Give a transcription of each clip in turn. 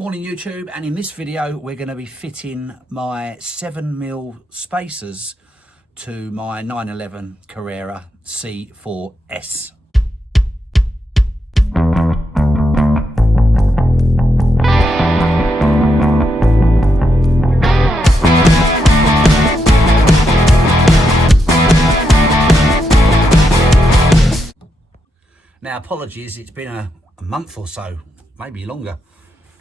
Morning YouTube, and in this video we're going to be fitting my 7mm spacers to my 911 Carrera C4S. Now apologies, it's been a month or so, maybe longer,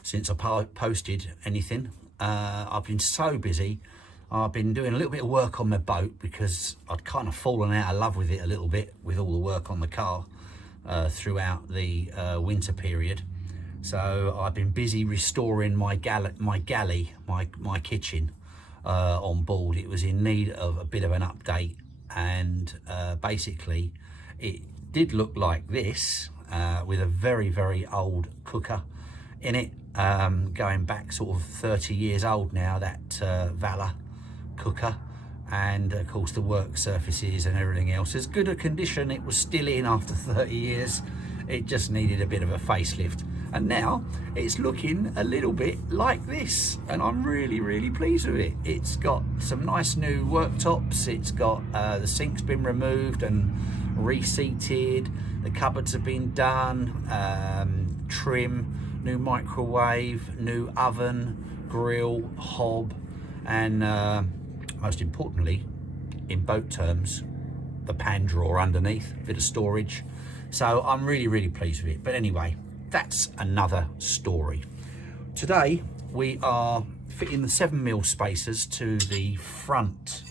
since I posted anything. I've been so busy. I've been doing a little bit of work on my boat because I'd kind of fallen out of love with it a little bit with all the work on the car throughout the winter period. So I've been busy restoring my galley, my kitchen on board. It was in need of a bit of an update, and basically it did look like this with a very old cooker in it, going back sort of 30 years old now, that Valor cooker, and of course the work surfaces and everything else as good a condition it was still in after 30 years. It just needed a bit of a facelift, and now it's looking a little bit like this, and I'm really pleased with it. It's got some nice new worktops, it's got the sink's been removed and reseated, the cupboards have been done, trim, new microwave, new oven, grill, hob, and most importantly, in boat terms, the pan drawer underneath, bit of storage. So I'm really pleased with it. But anyway, that's another story. Today we are fitting the 7mm spacers to the front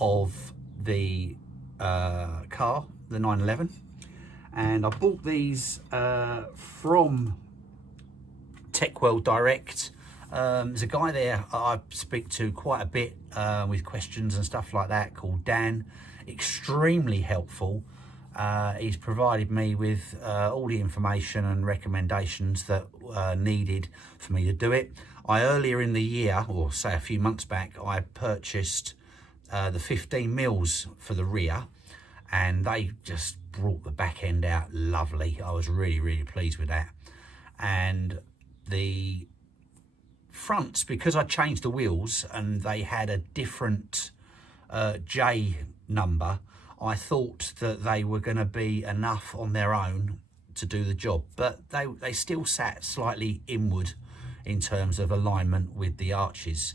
of the car, the 911, and I bought these from TechWorld Direct. There's a guy there I speak to quite a bit with questions and stuff like that, called Dan. Extremely helpful. He's provided me with all the information and recommendations that needed for me to do it. Earlier in the year, or say a few months back, I purchased the 15mm for the rear, and they just brought the back end out lovely. I was really pleased with that. And the fronts, because I changed the wheels and they had a different J number, I thought that they were going to be enough on their own to do the job, but they still sat slightly inward in terms of alignment with the arches.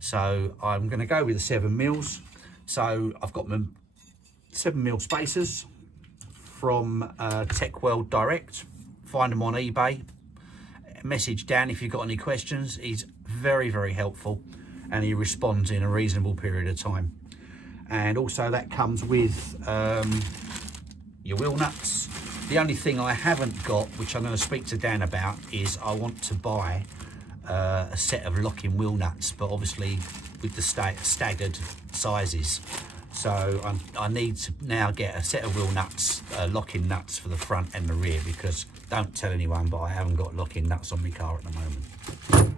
So I'm going to go with the 7mm. So I've got my 7mm spacers from TechWorld Direct. Find them on eBay. Message Dan if you've got any questions. He's very helpful, and he responds in a reasonable period of time. And also that comes with your wheel nuts. The only thing I haven't got, which I'm going to speak to Dan about, is I want to buy a set of locking wheel nuts, but obviously with the staggered sizes. So I need to now get a set of wheel nuts, locking nuts for the front and the rear, because don't tell anyone, but I haven't got locking nuts on my car at the moment.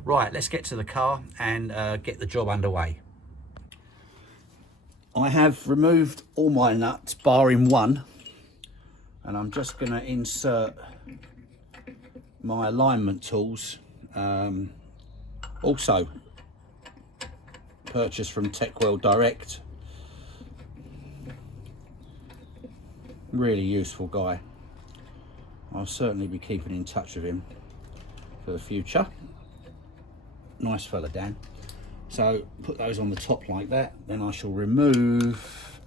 Right, let's get to the car and get the job underway. I have removed all my nuts, barring one, and I'm just going to insert my alignment tools, also purchased from TechWorld Direct. Really useful guy. I'll certainly be keeping in touch with him for the future. Nice fella, Dan. So put those on the top like that. Then I shall remove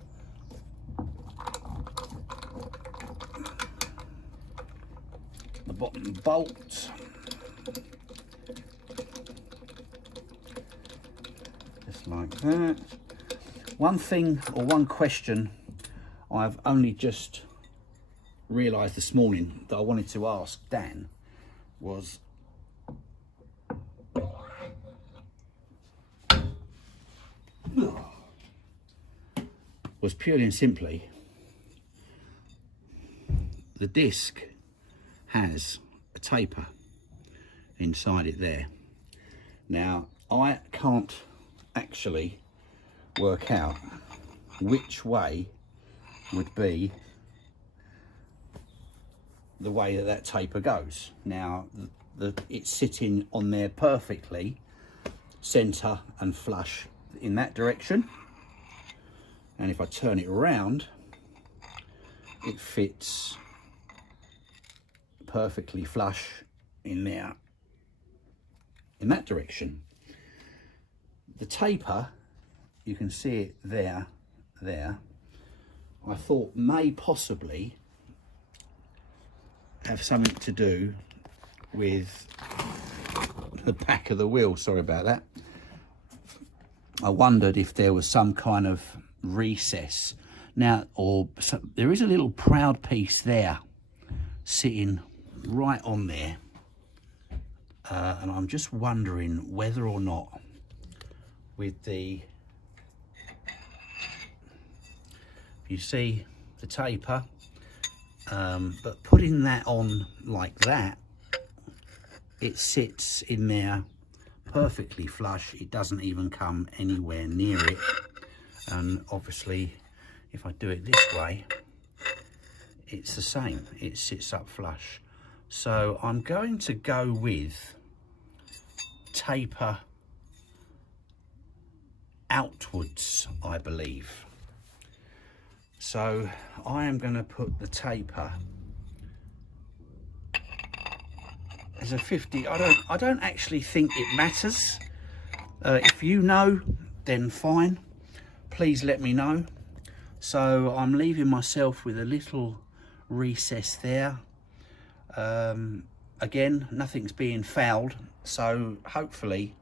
the bottom bolt. Just like that. One thing, or one question I've only just realised this morning that I wanted to ask Dan was purely and simply, the disc has a taper inside it there. Now I can't actually work out which way would be the way that taper goes. Now it's sitting on there perfectly, center and flush in that direction. And if I turn it around, it fits perfectly flush in there, in that direction. The taper, you can see it there, I thought may possibly have something to do with the back of the wheel. Sorry about that. I wondered if there was some kind of recess now, or there is a little proud piece there sitting right on there, and I'm just wondering whether or not with the, you see the taper, but putting that on like that, it sits in there perfectly flush. It doesn't even come anywhere near it. And obviously if I do it this way, it's the same, it sits up flush. So I'm going to go with taper outwards, I believe. So I am going to put the taper as a 50. I don't actually think it matters. If you know, then fine, please let me know. So I'm leaving myself with a little recess there. Again, nothing's being fouled, so hopefully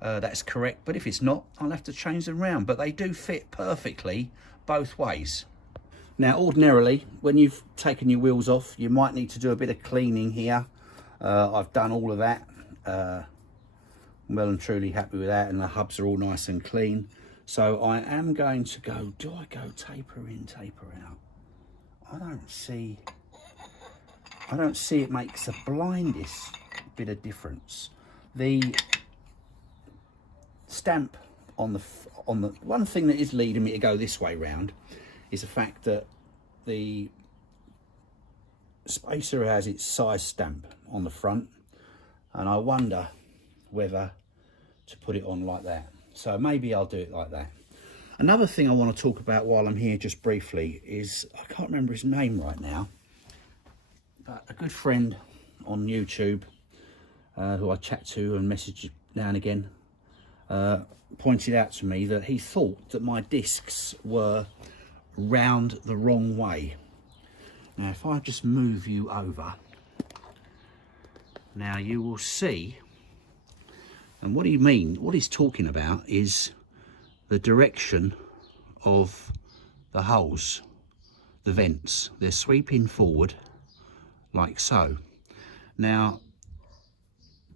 that's correct, but if it's not, I'll have to change them around. But they do fit perfectly both ways. Now ordinarily, when you've taken your wheels off, you might need to do a bit of cleaning here. I've done all of that. Well and truly happy with that, and the hubs are all nice and clean. So I am going to go, do I go taper in, taper out? I don't see it makes the blindest bit of difference. The stamp on the one thing that is leading me to go this way round is the fact that the spacer has its size stamp on the front, and I wonder whether to put it on like that. So maybe I'll do it like that. Another thing I want to talk about while I'm here just briefly is, I can't remember his name right now, but a good friend on YouTube who I chat to and message now and again, pointed out to me that he thought that my discs were round the wrong way. Now if I just move you over, now you will see, and what he's talking about is the direction of the holes, the vents. They're sweeping forward like so. Now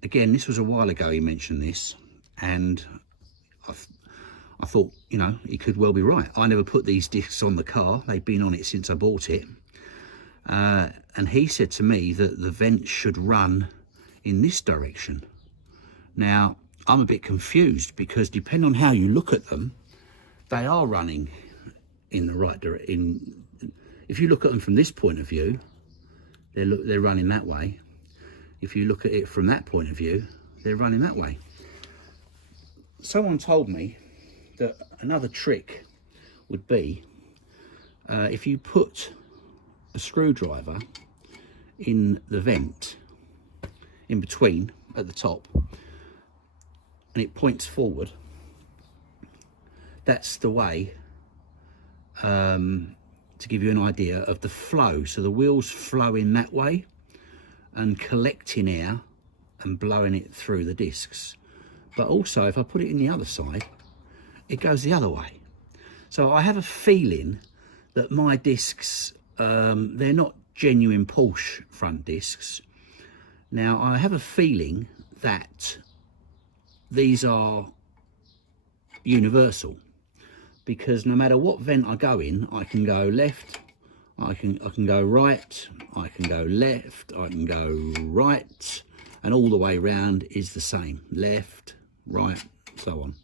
again, this was a while ago he mentioned this, and I thought, you know, he could well be right. I never put these discs on the car. They've been on it since I bought it. And he said to me that the vents should run in this direction. Now, I'm a bit confused, because depending on how you look at them, they are running in the right direction. If you look at them from this point of view, they're running that way. If you look at it from that point of view, they're running that way. Someone told me that another trick would be if you put a screwdriver in the vent in between at the top, and it points forward, that's the way to give you an idea of the flow. So the wheels flow in that way and collecting air and blowing it through the discs. But also if I put it in the other side, it goes the other way. So I have a feeling that my discs, they're not genuine Porsche front discs. Now I have a feeling that these are universal, because no matter what vent I go in, I can go left, I can go right, I can go left, I can go right, and all the way round is the same, left, right, so on.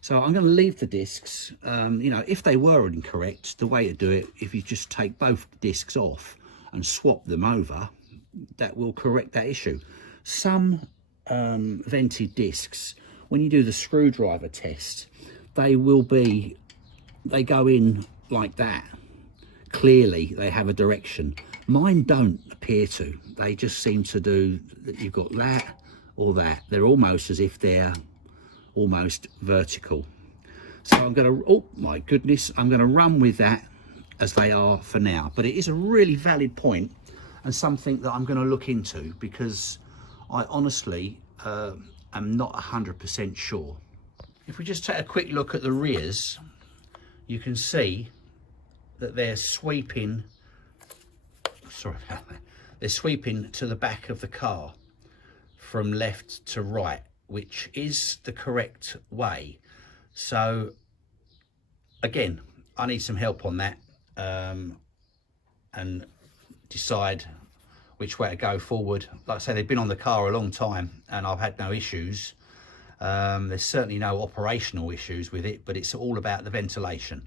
So I'm going to leave the discs, you know, if they were incorrect, the way to do it, if you just take both discs off and swap them over, that will correct that issue. some vented discs, when you do the screwdriver test, they go in like that. Clearly they have a direction. Mine don't appear to. They just seem to do that. You've got that or that. They're almost as if they're almost vertical. So I'm going to, oh my goodness, I'm going to run with that as they are for now. But it is a really valid point and something that I'm going to look into, because I honestly am not 100% sure. If we just take a quick look at the rears, you can see that they're sweeping, sorry about that, they're sweeping to the back of the car from left to right, which is the correct way. So again, I need some help on that and decide which way to go forward. Like I say, they've been on the car a long time and I've had no issues. There's certainly no operational issues with it, but it's all about the ventilation.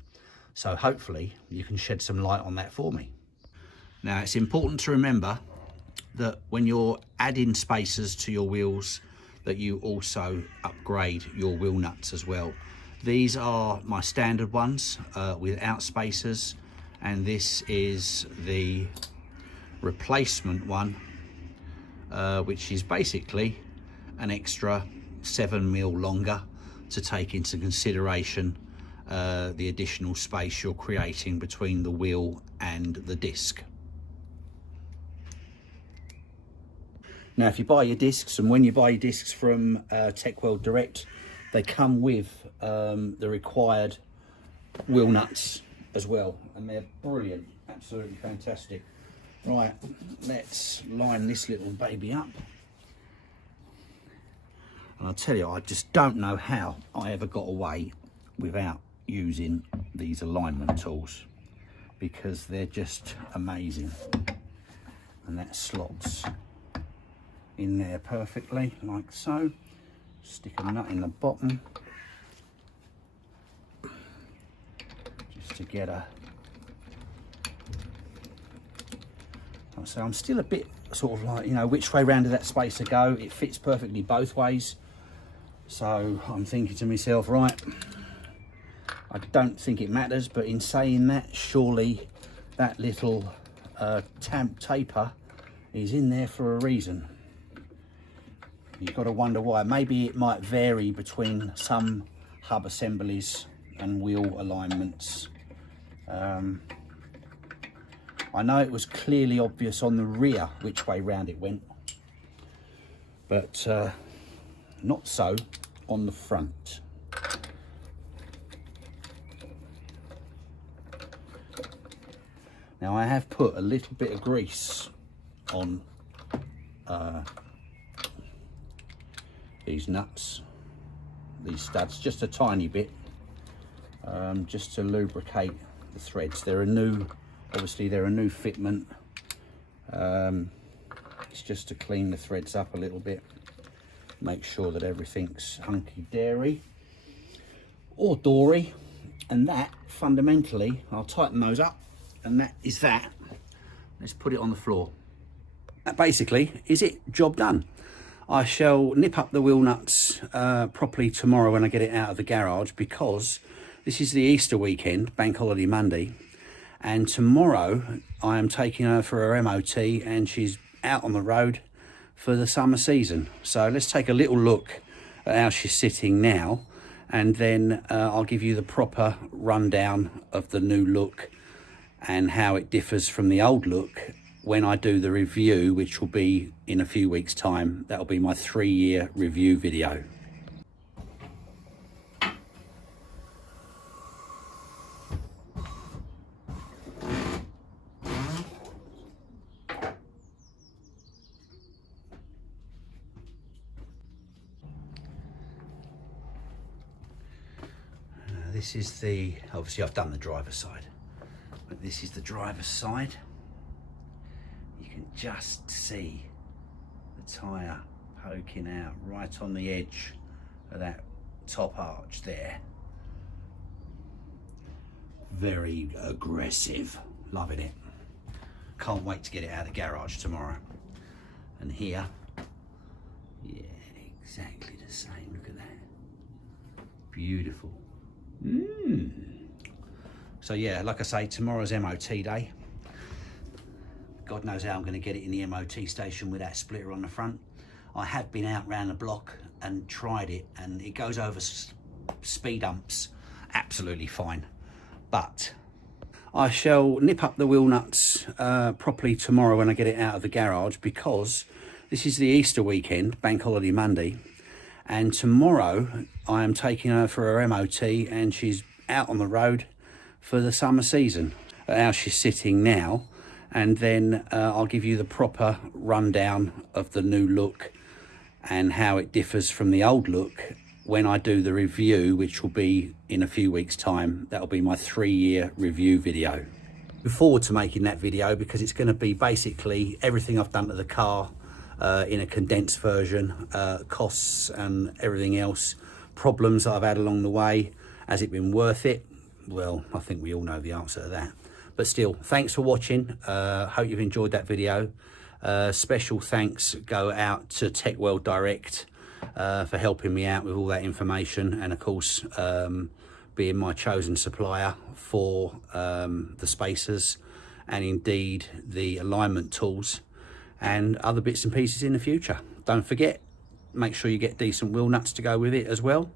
So hopefully you can shed some light on that for me. Now, it's important to remember that when you're adding spacers to your wheels, that you also upgrade your wheel nuts as well. These are my standard ones without spacers, and this is the replacement one, which is basically an extra 7mm longer to take into consideration the additional space you're creating between the wheel and the disc. Now, if you buy your discs, and when you buy your discs from Tech World Direct, they come with the required wheel nuts as well, and they're brilliant, absolutely fantastic. Right, let's line this little baby up. And I'll tell you, I just don't know how I ever got away without using these alignment tools, because they're just amazing. And that slots in there perfectly, like so. Stick a nut in the bottom, just to get a, so I'm still a bit sort of like, you know, which way round did that spacer go? It fits perfectly both ways. So I'm thinking to myself, right, I don't think it matters, but in saying that, surely that little taper is in there for a reason. You've got to wonder why. Maybe it might vary between some hub assemblies and wheel alignments. I know it was clearly obvious on the rear which way round it went, but not so on the front. Now, I have put a little bit of grease on these nuts, these studs, just a tiny bit, just to lubricate the threads. They're a new, obviously they're a new fitment. It's just to clean the threads up a little bit, make sure that everything's hunky-dory or dory, and that fundamentally, I'll tighten those up, and that is that. Let's put it on the floor. That basically is it, job done. I shall nip up the wheel nuts properly tomorrow when I get it out of the garage, because this is the Easter weekend, Bank Holiday Monday, and tomorrow I am taking her for her MOT and she's out on the road for the summer season. So let's take a little look at how she's sitting now, and then I'll give you the proper rundown of the new look and how it differs from the old look when I do the review, which will be in a few weeks' time. That'll be my 3-year review video. This is the, obviously I've done the driver's side, but this is the driver's side. You can just see the tyre poking out right on the edge of that top arch there. Very aggressive, loving it. Can't wait to get it out of the garage tomorrow. And here Yeah, exactly the same. Look at that. Beautiful. So yeah, like I say, tomorrow's MOT day. God knows how I'm going to get it in the MOT station with that splitter on the front. I have been out round the block and tried it, and it goes over speed humps absolutely fine. But I shall nip up the wheel nuts properly tomorrow when I get it out of the garage, because this is the Easter weekend, Bank Holiday Monday, and tomorrow I am taking her for her MOT and she's out on the road for the summer season. How she's sitting now, and then I'll give you the proper rundown of the new look and how it differs from the old look when I do the review, which will be in a few weeks' time. That'll be my 3-year review video. Look forward to making that video, because it's going to be basically everything I've done to the car in a condensed version, costs and everything else, problems that I've had along the way. Has it been worth it? Well, I think we all know the answer to that. But still, thanks for watching. Hope you've enjoyed that video. Special thanks go out to Tech World Direct for helping me out with all that information, and of course being my chosen supplier for the spacers and indeed the alignment tools and other bits and pieces in the future. Don't forget, make sure you get decent wheel nuts to go with it as well.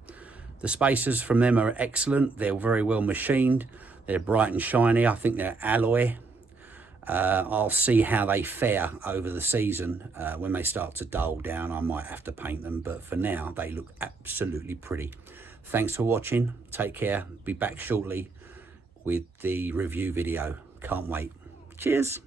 The spacers from them are excellent. They're very well machined. They're bright and shiny. I think they're alloy. I'll see how they fare over the season. When they start to dull down, I might have to paint them, but for now they look absolutely pretty. Thanks for watching. Take care. Be back shortly with the review video. Can't wait. Cheers.